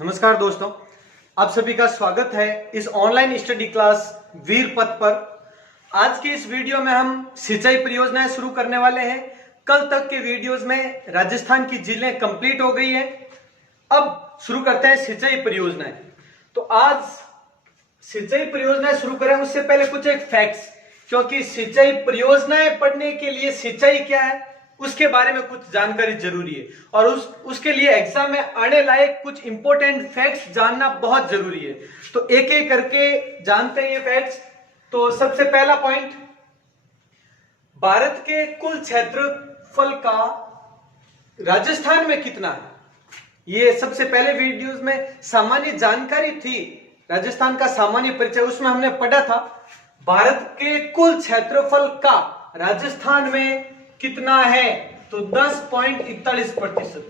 नमस्कार दोस्तों, आप सभी का स्वागत है इस ऑनलाइन स्टडी क्लास वीर पथ पर। आज के इस वीडियो में हम सिंचाई परियोजनाएं शुरू करने वाले हैं। कल तक के वीडियोस में राजस्थान की जिलें कंप्लीट हो गई हैं। अब शुरू करते हैं सिंचाई परियोजनाएं। तो आज सिंचाई परियोजनाएं शुरू करें उससे पहले कुछ एक फैक्ट्स, क्योंकि सिंचाई परियोजनाएं पढ़ने के लिए सिंचाई क्या है उसके बारे में कुछ जानकारी जरूरी है और उसके लिए एग्जाम में आने लायक कुछ इंपॉर्टेंट फैक्ट्स जानना बहुत जरूरी है। तो एक एक करके जानते हैं ये फैक्ट्स। तो सबसे पहला पॉइंट, भारत के कुल क्षेत्रफल का राजस्थान में कितना है। ये सबसे पहले वीडियोस में सामान्य जानकारी थी, राजस्थान का सामान्य परिचय, उसमें हमने पढ़ा था भारत के कुल क्षेत्रफल का राजस्थान में कितना है, तो 10.41%।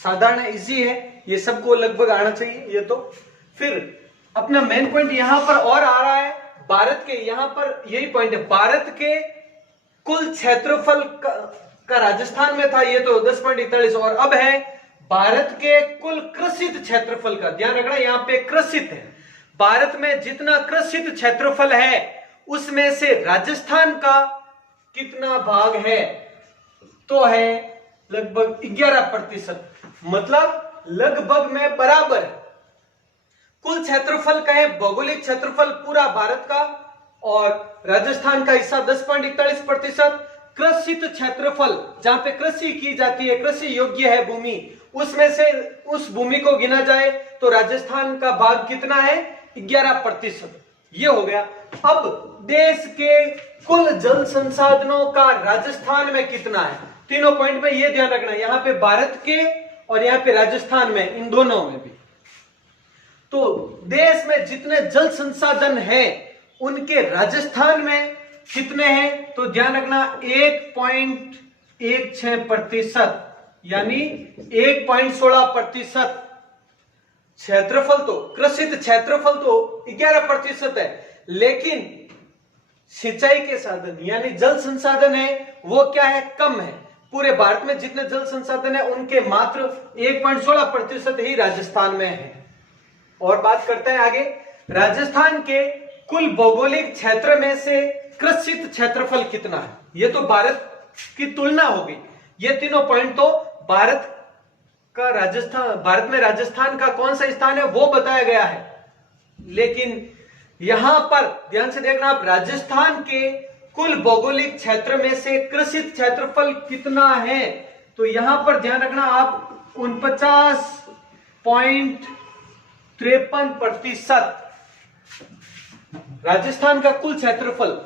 साधारण इजी है, ये सबको लगभग आना चाहिए ये तो। फिर अपना मेन पॉइंट यहां पर और आ रहा है, भारत के यहां पर यही पॉइंट है, भारत के कुल क्षेत्रफल का राजस्थान में था ये तो 10.41, और अब है भारत के कुल कृषित क्षेत्रफल का। ध्यान रखना यहां पे कृषित है, भारत में जितना कृषित क्षेत्रफल है उसमें से राजस्थान का कितना भाग है, तो है लगभग 11%, मतलब लगभग में बराबर है। कुल क्षेत्रफल का है, भौगोलिक क्षेत्रफल पूरा भारत का और राजस्थान का हिस्सा 10.41%। कृषित क्षेत्रफल जहां पे कृषि की जाती है, कृषि योग्य है भूमि, उसमें से उस भूमि को गिना जाए तो राजस्थान का भाग कितना है, 11%। ये हो गया। अब देश के कुल जल संसाधनों का राजस्थान में कितना है, तीनों पॉइंट में ये ध्यान रखना, यहां पे भारत के और यहां पे राजस्थान में, इन दोनों में भी। तो देश में जितने जल संसाधन हैं उनके राजस्थान में कितने हैं, तो ध्यान रखना 1.16%, यानी 1.16%। क्षेत्रफल तो, कृषित क्षेत्रफल तो 11% है, लेकिन सिंचाई के साधन यानी जल संसाधन है वो क्या है, कम है। पूरे भारत में जितने जल संसाधन है उनके मात्र 1.16% ही राजस्थान में है। और बात करते हैं आगे, राजस्थान के कुल भौगोलिक क्षेत्र में से कृषित क्षेत्रफल कितना है। ये तो भारत की तुलना हो गई, ये तीनों पॉइंट तो भारत का, राजस्थान, भारत में राजस्थान का कौन सा स्थान है वो बताया गया है। लेकिन यहां पर ध्यान से देखना आप, राजस्थान के कुल भौगोलिक क्षेत्र में से कृषित क्षेत्रफल कितना है, तो यहां पर ध्यान रखना आप 49.53%। राजस्थान का कुल क्षेत्रफल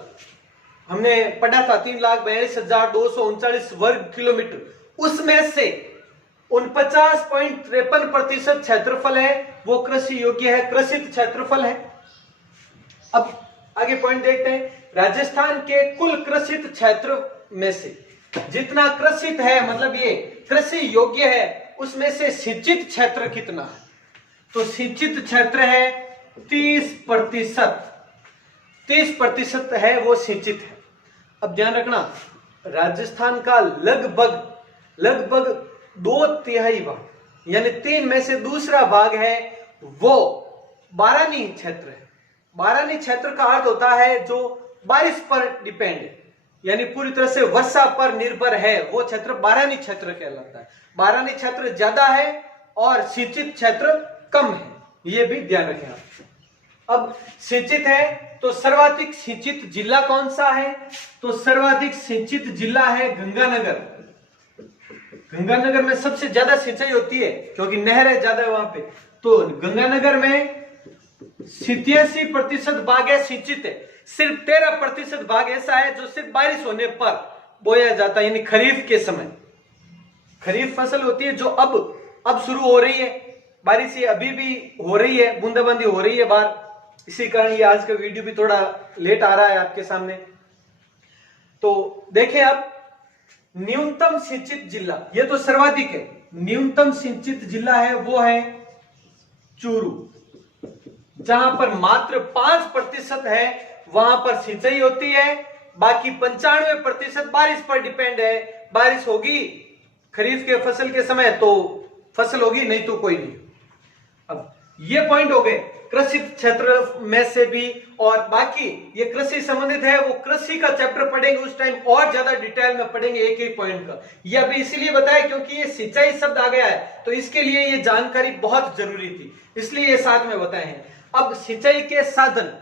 हमने पढ़ा था 3,42,239 वर्ग किलोमीटर, उसमें से 49.53% क्षेत्रफल है वो कृषि योग्य है, कृषित क्षेत्रफल है। अब आगे पॉइंट देखते हैं, राजस्थान के कुल कृषित क्षेत्र में से जितना कृषित है, मतलब ये कृषि योग्य है, उसमें से सिंचित क्षेत्र कितना है, तो सिंचित क्षेत्र है 30%। 30% है वो सिंचित है। अब ध्यान रखना, राजस्थान का लगभग 2/3 भाग, यानी 3 में से दूसरा भाग है वो बारानी क्षेत्र है। बारानी क्षेत्र का अर्थ होता है जो बारिश पर डिपेंड है, यानी पूरी तरह से वर्षा पर निर्भर है, वो क्षेत्र बारानी क्षेत्र कहलाता है। बारानी क्षेत्र ज्यादा है और सिंचित क्षेत्र कम है, ये भी ध्यान रखें आप। अब सिंचित है तो सर्वाधिक सिंचित जिला कौन सा है, तो सर्वाधिक सिंचित जिला है गंगानगर। गंगानगर में सबसे ज्यादा सिंचाई होती है क्योंकि नहर है ज्यादा वहां पे, तो गंगानगर में 87% भाग है सिंचित है। सिर्फ 13% भाग ऐसा है जो सिर्फ बारिश होने पर बोया जाता है, यानी खरीफ के समय। खरीफ फसल होती है जो अब शुरू हो रही है, बारिश ये अभी भी हो रही है, बूंदाबांदी हो रही है बाहर, इसी कारण ये आज का वीडियो भी थोड़ा लेट आ रहा है आपके सामने। तो देखें आप, न्यूनतम सिंचित जिला, ये तो सर्वाधिक है, न्यूनतम सिंचित जिला है वो है चूरू, जहां पर मात्र 5% है वहां पर सिंचाई होती है, बाकी 95% बारिश पर डिपेंड है। बारिश होगी खरीफ के फसल के समय तो फसल होगी, नहीं तो कोई नहीं। अब ये पॉइंट हो गए कृषि क्षेत्र में से भी, और बाकी ये कृषि संबंधित है, वो कृषि का चैप्टर पढ़ेंगे उस टाइम और ज्यादा डिटेल में पढ़ेंगे एक एक पॉइंट का। ये अभी इसीलिए बताया क्योंकि ये सिंचाई शब्द आ गया है, तो इसके लिए ये जानकारी बहुत जरूरी थी, इसलिए ये साथ में बताए हैं। अब सिंचाई के साधन,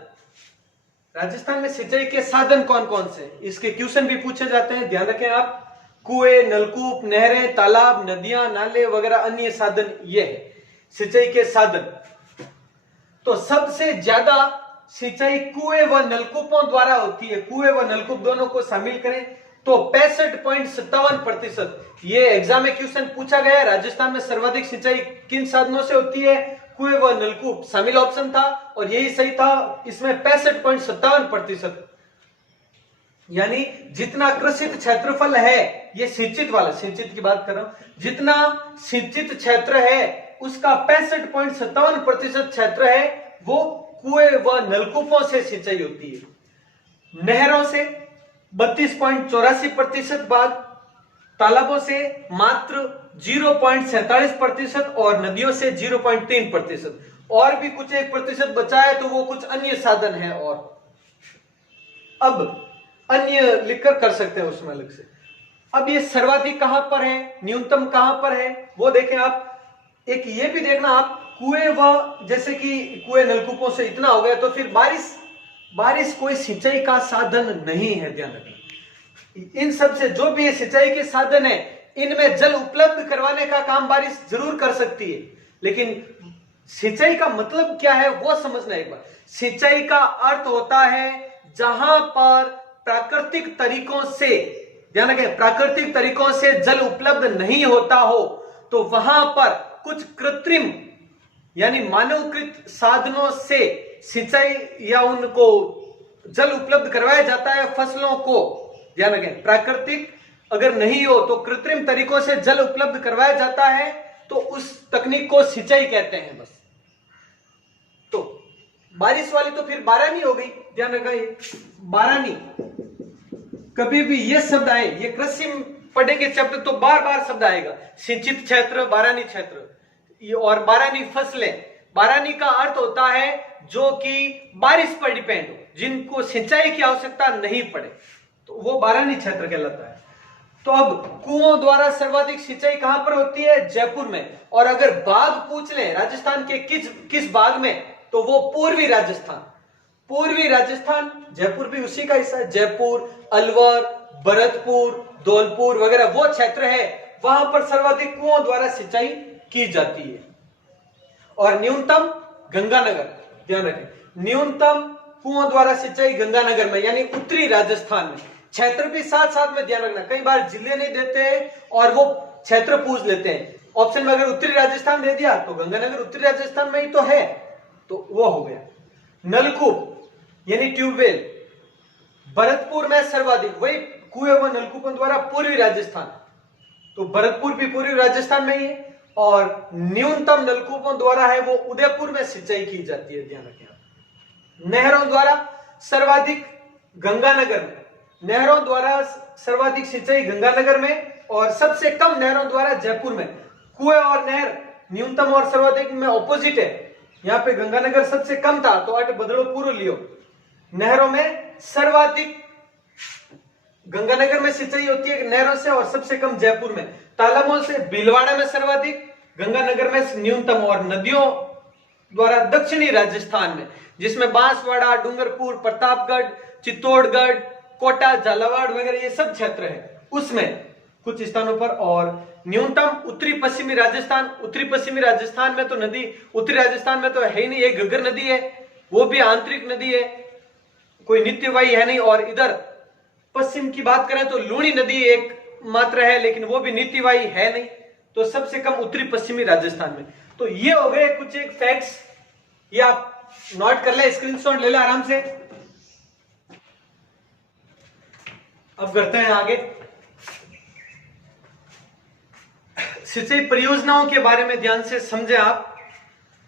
राजस्थान में सिंचाई के साधन कौन कौन से, इसके क्वेश्चन भी पूछे जाते हैं, ध्यान रखें आप। कुएं, नलकूप, नहरें, तालाब, नदियां, नाले वगैरह अन्य साधन, ये है सिंचाई के साधन। तो सबसे ज्यादा सिंचाई कुएं व नलकूपों द्वारा होती है। कुएं व नलकूप दोनों को शामिल करें तो 65.57%। ये एग्जाम में क्वेश्चन पूछा गया है, राजस्थान में सर्वाधिक सिंचाई किन साधनों से होती है, कुएं व नलकूप शामिल ऑप्शन था और यही सही था। इसमें 65.57%, यानी जितना कृषित क्षेत्रफल है, ये सिंचित वाला, सिंचित की बात कर रहा हूं, जितना सिंचित क्षेत्र है उसका 65.57% क्षेत्र है वो कुएं व नलकूपों से सिंचाई होती है। नहरों से 32.84% भाग, तालाबों से मात्र 0.47% और नदियों से 0.3%, और भी कुछ 1% बचा है तो वो कुछ अन्य साधन है। और अब अन्य लिखकर कर सकते हैं उसमें अलग से। अब ये सर्वाधिक कहां पर है, न्यूनतम कहां पर है, वो देखें आप। एक ये भी देखना आप, कुएं व जैसे कि कुएं नलकूपों से इतना हो गया तो फिर बारिश कोई सिंचाई का साधन नहीं है, ध्यान रखना। इन सब से जो भी सिंचाई के साधन है, इनमें जल उपलब्ध करवाने का काम बारिश जरूर कर सकती है, लेकिन सिंचाई का मतलब क्या है वो समझना एक बार। सिंचाई का अर्थ होता है जहां पर प्राकृतिक तरीकों से, ध्यान रखें, प्राकृतिक तरीकों से जल उपलब्ध नहीं होता हो तो वहां पर कुछ कृत्रिम यानी मानवकृत साधनों से सिंचाई या उनको जल उपलब्ध करवाया जाता है फसलों को। ध्यान रखें, प्राकृतिक अगर नहीं हो तो कृत्रिम तरीकों से जल उपलब्ध करवाया जाता है, तो उस तकनीक को सिंचाई कहते हैं बस। तो बारिश वाली तो फिर बारानी हो गई, ध्यान रखा। ये बारानी, कभी भी ये शब्द आए, ये कृषि पढ़ेंगे चैप्टर तो बार बार शब्द आएगा, सिंचित क्षेत्र, बारानी क्षेत्र और बारानी फसलें। बारानी का अर्थ होता है जो कि बारिश पर डिपेंड हो, जिनको सिंचाई की आवश्यकता नहीं पड़े, तो वो बारानी क्षेत्र कहलाता है। तो अब कुओं द्वारा सर्वाधिक सिंचाई कहां पर होती है, जयपुर में। और अगर बाग पूछ लें राजस्थान के किस बाग में, तो वो पूर्वी राजस्थान। पूर्वी राजस्थान, जयपुर भी उसी का हिस्सा है। जयपुर, अलवर, भरतपुर, धौलपुर वगैरह वो क्षेत्र है, वहां पर सर्वाधिक कुओं द्वारा सिंचाई की जाती है। और न्यूनतम गंगानगर, ध्यान रखें, न्यूनतम कुओं द्वारा सिंचाई गंगानगर में, यानी उत्तरी राजस्थान में। क्षेत्र भी साथ साथ में ध्यान रखना, कई बार जिले नहीं देते हैं और वो क्षेत्र पूछ लेते हैं ऑप्शन में। अगर उत्तरी राजस्थान दे दिया तो गंगानगर उत्तरी राजस्थान में ही तो है, तो वो हो गया। नलकूप यानी ट्यूबवेल, भरतपुर में सर्वाधिक, वही कुएं व नलकूपों द्वारा पूर्वी राजस्थान, तो भरतपुर भी पूर्वी राजस्थान में ही है। और न्यूनतम नलकूपों द्वारा है वो उदयपुर में सिंचाई की जाती है, ध्यान रखें। नहरों द्वारा सर्वाधिक गंगानगर में, नहरों द्वारा सर्वाधिक सिंचाई गंगानगर में, और सबसे कम नहरों द्वारा जयपुर में। कुएं और नहर न्यूनतम और सर्वाधिक में ऑपोजिट है, यहाँ पे गंगानगर सबसे कम था तो अट बदलो पूर्व लियो। नहरों में सर्वाधिक गंगानगर में सिंचाई होती है नहरों से, और सबसे कम जयपुर में। तालाबों से भीलवाड़ा में सर्वाधिक, गंगानगर में न्यूनतम। और नदियों द्वारा दक्षिणी राजस्थान में, जिसमें बांसवाड़ा, डूंगरपुर, प्रतापगढ़, चित्तौड़गढ़, कोटा, झालावाड़ वगैरह ये सब क्षेत्र है, उसमें कुछ स्थानों पर। और न्यूनतम उत्तरी पश्चिमी राजस्थान, उत्तरी पश्चिमी राजस्थान में तो नदी, उत्तरी राजस्थान में तो है ही नहीं, एक घग्गर नदी है, वो भी आंतरिक नदी है, कोई नित्यवाही है नहीं। और इधर पश्चिम की बात करें तो लूणी नदी एक मात्र है, लेकिन वो भी नित्यवाही है नहीं, तो सबसे कम उत्तरी पश्चिमी राजस्थान में। तो ये हो गए कुछ एक फैक्ट्स, ये आप नोट कर ले, स्क्रीनशॉट ले ले आराम से। अब करते हैं आगे, सिंचाई परियोजनाओं के बारे में ध्यान से समझे आप।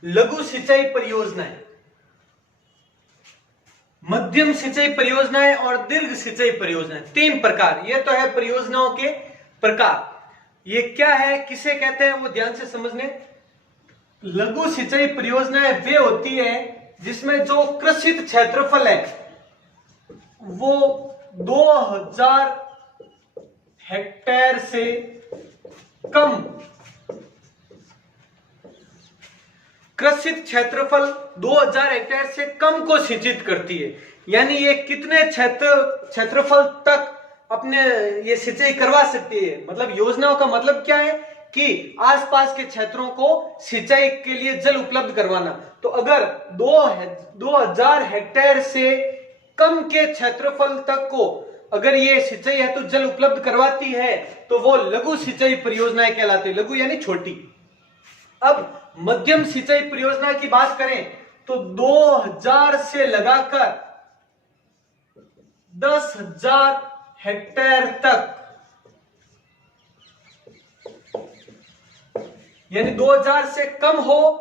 लघु सिंचाई परियोजनाएं, मध्यम सिंचाई परियोजनाएं और दीर्घ सिंचाई परियोजनाएं, तीन प्रकार। ये तो है परियोजनाओं के प्रकार। ये क्या है, किसे कहते हैं, वो ध्यान से समझने। लघु सिंचाई परियोजनाएं वे होती है जिसमें जो कृषित क्षेत्रफल है वो 2000 हेक्टेयर से कम, कृषित क्षेत्रफल 2000 हेक्टेयर से कम को सिंचित करती है। यानी ये कितने क्षेत्रफल तक अपने ये सिंचाई करवा सकती है। मतलब योजनाओं का मतलब क्या है कि आसपास के क्षेत्रों को सिंचाई के लिए जल उपलब्ध करवाना। तो अगर 2000 हेक्टेयर से कम के क्षेत्रफल तक को अगर ये सिंचाई हेतु जल उपलब्ध करवाती है तो वो लघु सिंचाई परियोजनाएं कहलाती है। लघु यानी छोटी। अब मध्यम सिंचाई परियोजना की बात करें तो 2000 से लगाकर 10,000 हेक्टेयर तक, यानी 2000 से कम हो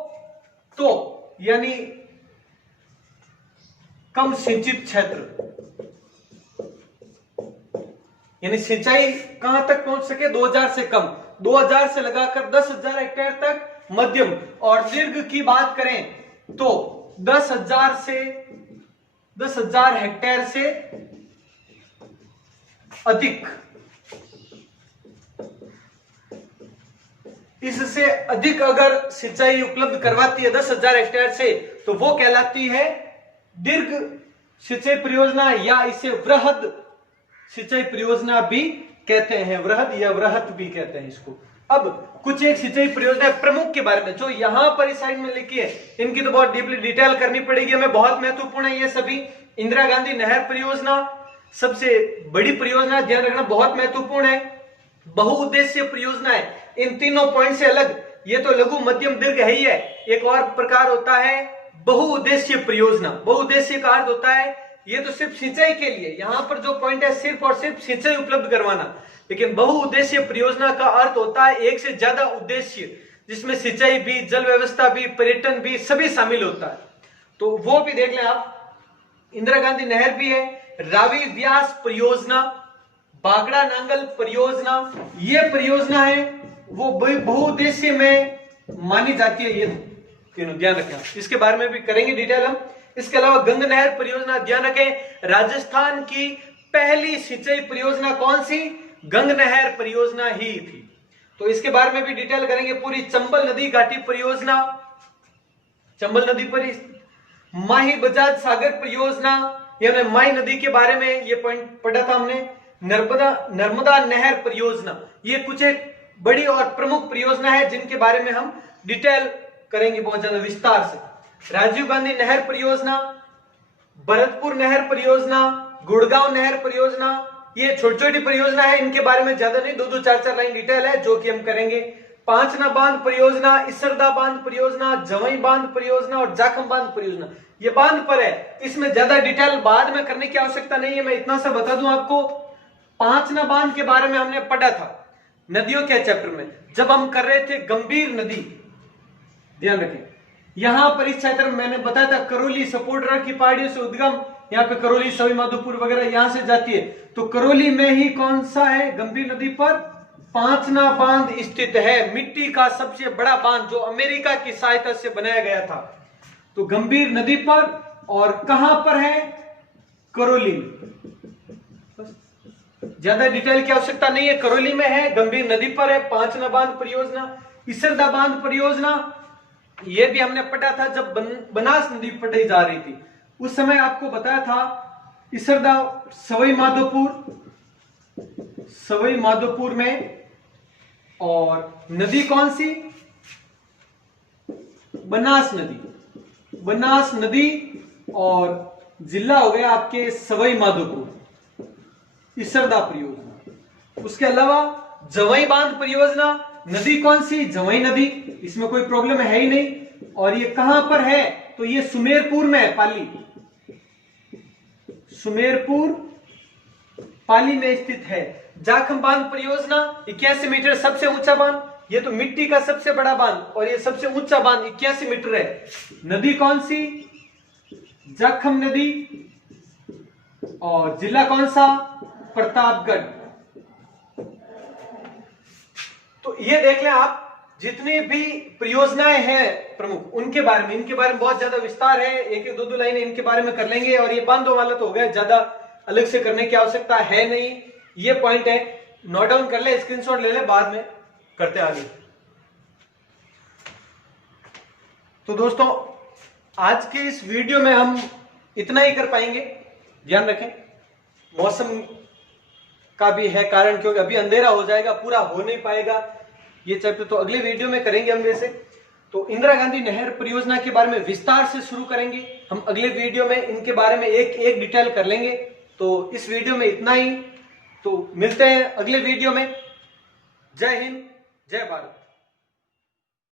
तो यानी कम सिंचित क्षेत्र, यानी सिंचाई कहां तक पहुंच सके 2000 से कम, 2000 से लगाकर 10,000 हेक्टेयर तक मध्यम, और दीर्घ की बात करें तो 10,000 हेक्टेयर से अधिक। इससे अधिक अगर सिंचाई उपलब्ध करवाती है 10,000 हेक्टेयर से तो वो कहलाती है दीर्घ सिंचाई परियोजना, या इसे वृहद सिंचाई परियोजना भी कहते हैं। वृहद या वृहत भी कहते हैं इसको। अब कुछ एक सिंचाई परियोजना प्रमुख के बारे में जो यहां पर इस साइड में लिखी है, इनकी तो बहुत डीपली डिटेल करनी पड़ेगी हमें, बहुत महत्वपूर्ण है ये सभी। इंदिरा गांधी नहर परियोजना सबसे बड़ी परियोजना, ध्यान रखना, बहुत महत्वपूर्ण है। बहुउद्देशीय परियोजना है, इन तीनों पॉइंट से अलग, ये तो लघु मध्यम दीर्घ है ही है। एक और प्रकार होता है बहुउद्देशीय परियोजना। बहुउद्देशीय का अर्थ होता है ये तो सिर्फ सिंचाई के लिए, यहां पर जो पॉइंट है सिर्फ और सिर्फ सिंचाई उपलब्ध करवाना। लेकिन बहुउद्देशीय परियोजना का अर्थ होता है एक से ज्यादा उद्देश्य, जिसमें सिंचाई भी, जल व्यवस्था भी, पर्यटन भी, सभी शामिल होता है। तो वो भी देख लें आप। इंदिरा गांधी नहर भी है, रावी व्यास परियोजना, बागड़ा नांगल परियोजना, ये परियोजना है वो बहुउद्देशीय में मानी जाती है। ये तीनों ध्यान रखना, इसके बारे में भी करेंगे डिटेल हम। इसके अलावा गंग नहर परियोजना, ध्यान रखें राजस्थान की पहली सिंचाई परियोजना कौन सी? गंग नहर परियोजना ही थी। तो इसके बारे में भी डिटेल करेंगे पूरी। चंबल नदी घाटी परियोजना, चंबल नदी पर माही बजाज सागर परियोजना, यानी माही नदी के बारे में ये पॉइंट पढ़ा था हमने। नर्मदा नहर परियोजना, ये कुछ एक बड़ी और प्रमुख परियोजना है जिनके बारे में हम डिटेल करेंगे बहुत ज्यादा विस्तार से। राजीव गांधी नहर परियोजना, भरतपुर नहर परियोजना, गुड़गांव नहर परियोजना, ये छोटी छोटी परियोजना है, इनके बारे में ज्यादा नहीं, 2-2 4-4 लाइन डिटेल है जो कि हम करेंगे। पांचना बांध परियोजना, इसरदा बांध परियोजना, जवई बांध परियोजना और जाखम बांध परियोजना, ये बांध पर है, इसमें ज्यादा डिटेल बाद में करने की आवश्यकता नहीं है। मैं इतना सा बता दूं आपको, पांचना बांध के बारे में हमने पढ़ा था नदियों के चैप्टर में, जब हम कर रहे थे गंभीर नदी। ध्यान रखें, यहां पर इस क्षेत्र में मैंने बताया था करौली सपोर्टर की पहाड़ियों से उद्गम, यहाँ पे करौली, सवाई माधोपुर वगैरह यहां से जाती है। तो करौली में ही कौन सा है? गंभीर नदी पर पांचना बांध स्थित है, मिट्टी का सबसे बड़ा बांध जो अमेरिका की सहायता से बनाया गया था। तो गंभीर नदी पर, और कहां पर है? करौली में। ज्यादा डिटेल की आवश्यकता नहीं है, करौली में है, गंभीर नदी पर है। पांचना बांध परियोजना, इसरदा बांध परियोजना, ये भी हमने पढ़ा था जब बनास नदी पढ़ी जा रही थी, उस समय आपको बताया था इसरदा सवाई माधोपुर में, और नदी कौन सी? बनास नदी, और जिला हो गया आपके सवाई माधोपुर, इसरदा परियोजना। उसके अलावा जवई बांध परियोजना, नदी कौन सी? जवई नदी, इसमें कोई प्रॉब्लम है ही नहीं। और ये कहां पर है? तो ये सुमेरपुर में है, पाली में स्थित है। जाखम बांध परियोजना 81 मीटर, सबसे ऊंचा बांध, ये तो मिट्टी का सबसे बड़ा बांध, और ये सबसे ऊंचा बांध 81 मीटर है। नदी कौन सी? जाखम नदी, और जिला कौन सा? प्रतापगढ़। तो ये देख लें आप, जितनी भी परियोजनाएं हैं प्रमुख, उनके बारे में, इनके बारे में बहुत ज्यादा विस्तार है, एक एक दो दो लाइनें इनके बारे में कर लेंगे। और ये बांधो वाला तो हो गया, ज्यादा अलग से करने की आवश्यकता है नहीं। ये पॉइंट है, नोट डाउन कर ले, स्क्रीनशॉट ले ले, बाद में करते आगे। तो दोस्तों आज के इस वीडियो में हम इतना ही कर पाएंगे। ध्यान रखें, मौसम का भी है कारण, क्योंकि अभी अंधेरा हो जाएगा, पूरा हो नहीं पाएगा ये चैप्टर, तो अगले वीडियो में करेंगे हम। वैसे तो इंदिरा गांधी नहर परियोजना के बारे में विस्तार से शुरू करेंगे हम अगले वीडियो में, इनके बारे में एक एक डिटेल कर लेंगे। तो इस वीडियो में इतना ही, तो मिलते हैं अगले वीडियो में। जय हिंद, जय भारत।